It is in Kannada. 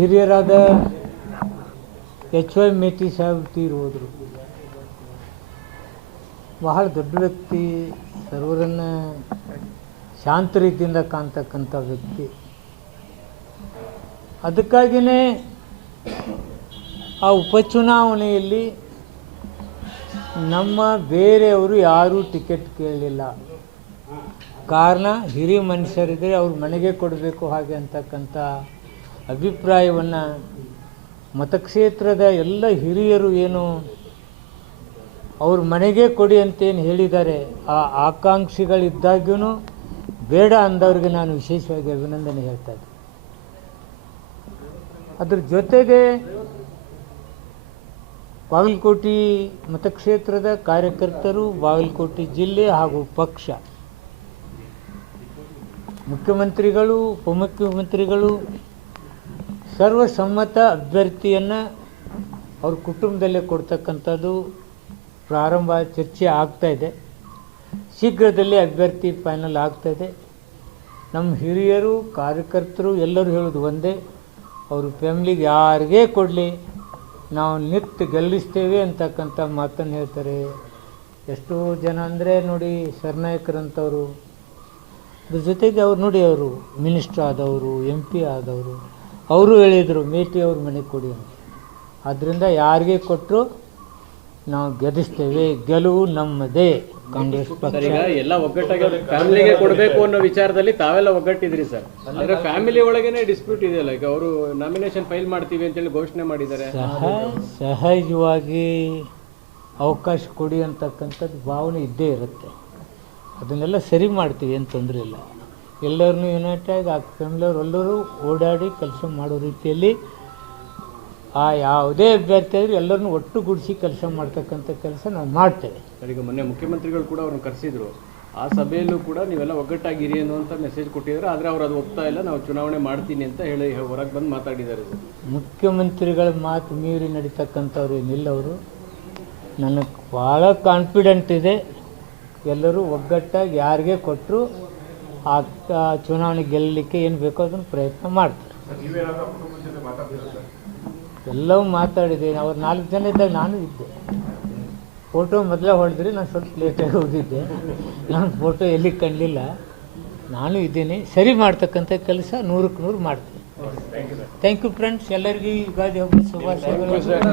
ಹಿರಿಯರಾದ ಎಚ್.ವೈ. ಮೇಟಿ ಸಾಹೇಬ್ ತೀರಿ ಹೋದರು. ಬಹಳ ದೊಡ್ಡ ವ್ಯಕ್ತಿ, ಸರ್ವರನ್ನು ಶಾಂತ ರೀತಿಯಿಂದ ಕಾಣ್ತಕ್ಕಂಥ ವ್ಯಕ್ತಿ. ಅದಕ್ಕಾಗಿಯೇ ಆ ಉಪಚುನಾವಣೆಯಲ್ಲಿ ನಮ್ಮ ಬೇರೆಯವರು ಯಾರೂ ಟಿಕೆಟ್ ಕೇಳಲಿಲ್ಲ. ಕಾರಣ ಹಿರಿಯ ಮನುಷ್ಯರಿದ್ದರೆ ಅವ್ರ ಮನೆಗೆ ಕೊಡಬೇಕು ಹಾಗೆ ಅಂತಕ್ಕಂಥ ಅಭಿಪ್ರಾಯವನ್ನು ಮತಕ್ಷೇತ್ರದ ಎಲ್ಲ ಹಿರಿಯರು ಏನು ಅವ್ರ ಮನೆಗೆ ಕೊಡಿ ಅಂತೇನು ಹೇಳಿದ್ದಾರೆ, ಆ ಆಕಾಂಕ್ಷಿಗಳಿದ್ದಾಗ್ಯೂ ಬೇಡ ಅಂದವ್ರಿಗೆ ನಾನು ವಿಶೇಷವಾಗಿ ಅಭಿನಂದನೆ ಹೇಳ್ತಾ ಇದ್ದೆ. ಅದ್ರ ಜೊತೆಗೆ ಬಾಗಲಕೋಟೆ ಮತಕ್ಷೇತ್ರದ ಕಾರ್ಯಕರ್ತರು, ಬಾಗಲಕೋಟೆ ಜಿಲ್ಲೆ ಹಾಗೂ ಪಕ್ಷ, ಮುಖ್ಯಮಂತ್ರಿಗಳು, ಉಪಮುಖ್ಯಮಂತ್ರಿಗಳು ಸರ್ವಸಮ್ಮತ ಅಭ್ಯರ್ಥಿಯನ್ನು ಅವ್ರ ಕುಟುಂಬದಲ್ಲೇ ಕೊಡ್ತಕ್ಕಂಥದ್ದು ಪ್ರಾರಂಭ ಚರ್ಚೆ ಆಗ್ತಾಯಿದೆ. ಶೀಘ್ರದಲ್ಲೇ ಅಭ್ಯರ್ಥಿ ಫೈನಲ್ ಆಗ್ತಾಯಿದೆ. ನಮ್ಮ ಹಿರಿಯರು, ಕಾರ್ಯಕರ್ತರು ಎಲ್ಲರೂ ಹೇಳೋದು ಒಂದೇ, ಅವರು ಫ್ಯಾಮ್ಲಿಗೆ ಯಾರಿಗೇ ಕೊಡಲಿ ನಾವು ನಿತ್ಯ ಗೆಲ್ಲಿಸ್ತೇವೆ ಅಂತಕ್ಕಂಥ ಮಾತನ್ನು ಹೇಳ್ತಾರೆ. ಎಷ್ಟೋ ಜನ ಅಂದರೆ ನೋಡಿ ಸರ್ನಾಯಕರಂಥವರು, ಅದ್ರ ಜೊತೆಗೆ ಅವ್ರು ನೋಡಿ ಅವರು ಮಿನಿಸ್ಟ್ರ್ ಆದವರು, MP ಆದವರು, ಅವರು ಹೇಳಿದರು ಮೇಟಿ ಅವ್ರ ಮನೆಗೆ ಕೊಡಿ ಅಂತ. ಆದ್ದರಿಂದ ಯಾರಿಗೆ ಕೊಟ್ಟರು ನಾವು ಗೆಲ್ಲಿಸ್ತೇವೆ, ಗೆಲುವು ನಮ್ಮದೇ. ಕಾಂಗ್ರೆಸ್ ಪಕ್ಷ ಎಲ್ಲ ಒಗ್ಗಟ್ಟಾಗಿ ಫ್ಯಾಮಿಲಿಗೆ ಕೊಡಬೇಕು ಅನ್ನೋ ವಿಚಾರದಲ್ಲಿ ತಾವೆಲ್ಲ ಒಗ್ಗಟ್ಟಿದ್ರಿ ಸರ್. ಅಂದ್ರೆ ಫ್ಯಾಮಿಲಿ ಒಳಗೇನೆ ಡಿಸ್ಪ್ಯೂಟ್ ಇದೆಯಲ್ಲ, ಈಗ ಅವರು ನಾಮಿನೇಷನ್ ಫೈಲ್ ಮಾಡ್ತೀವಿ ಅಂತೇಳಿ ಘೋಷಣೆ ಮಾಡಿದ್ದಾರೆ. ಸಹಜವಾಗಿ ಅವಕಾಶ ಕೊಡಿ ಅಂತಕ್ಕಂಥದ್ದು ಭಾವನೆ ಇದ್ದೇ ಇರುತ್ತೆ. ಅದನ್ನೆಲ್ಲ ಸರಿ ಮಾಡ್ತೀವಿ, ಏನು ತೊಂದರೆ ಇಲ್ಲ. ಎಲ್ಲರನ್ನೂ ಯುನೈಟಾಗಿ ಆ ಫ್ಯಾಮಿಲಿಯವ್ರು ಎಲ್ಲರೂ ಓಡಾಡಿ ಕೆಲಸ ಮಾಡೋ ರೀತಿಯಲ್ಲಿ ಆ ಯಾವುದೇ ಅಭ್ಯರ್ಥಿ ಆದರೂ ಎಲ್ಲರನ್ನೂ ಒಟ್ಟುಗೂಡಿಸಿ ಕೆಲಸ ಮಾಡ್ತಕ್ಕಂಥ ಕೆಲಸ ನಾವು ಮಾಡ್ತೇವೆ. ಈಗ ಮೊನ್ನೆ ಮುಖ್ಯಮಂತ್ರಿಗಳು ಕೂಡ ಅವ್ರನ್ನ ಕರೆಸಿದ್ರು. ಆ ಸಭೆಯಲ್ಲೂ ಕೂಡ ನೀವೆಲ್ಲ ಒಗ್ಗಟ್ಟಾಗಿರಿ ಅನ್ನುವಂಥ ಮೆಸೇಜ್ ಕೊಟ್ಟಿದ್ದಾರೆ. ಆದರೆ ಅವರು ಅದು ಒಪ್ತಾ ಇಲ್ಲ, ನಾವು ಚುನಾವಣೆ ಮಾಡ್ತೀನಿ ಅಂತ ಹೇಳಿ ಹೊರಗೆ ಬಂದು ಮಾತಾಡಿದ್ದಾರೆ. ಮುಖ್ಯಮಂತ್ರಿಗಳ ಮಾತು ಮೀರಿ ನಡೀತಕ್ಕಂಥವ್ರು ಏನಿಲ್ಲ. ಅವರು ನನಗೆ ಭಾಳ ಕಾನ್ಫಿಡೆಂಟ್ ಇದೆ, ಎಲ್ಲರೂ ಒಗ್ಗಟ್ಟಾಗಿ ಯಾರಿಗೆ ಕೊಟ್ಟರು ಆ ಚುನಾವಣೆ ಗೆಲ್ಲಲಿಕ್ಕೆ ಏನು ಬೇಕೋ ಅದನ್ನು ಪ್ರಯತ್ನ ಮಾಡ್ತಾರೆ. ಎಲ್ಲವೂ ಮಾತಾಡಿದ್ದೀನಿ. ಅವ್ರು 4 ಜನ ಇದ್ದಾಗ ನಾನು ಇದ್ದೆ. ಫೋಟೋ ಮೊದಲೇ ಹೊಡೆದ್ರಿ, ನಾನು ಸ್ವಲ್ಪ ಲೇಟಾಗಿ ಹೋಗಿದ್ದೆ, ನಾನು ಫೋಟೋ ಎಲ್ಲಿ ಕಂಡಿಲ್ಲ. ನಾನು ಇದ್ದೀನಿ, ಸರಿ ಮಾಡ್ತಕ್ಕಂಥ ಕೆಲಸ 100ಕ್ಕೆ 100 ಮಾಡ್ತೀನಿ. ಥ್ಯಾಂಕ್ ಯು ಫ್ರೆಂಡ್ಸ್, ಎಲ್ಲರಿಗೂ ಯುಗಾದಿ ಹಬ್ಬದ ಶುಭಾಶಯಗಳು.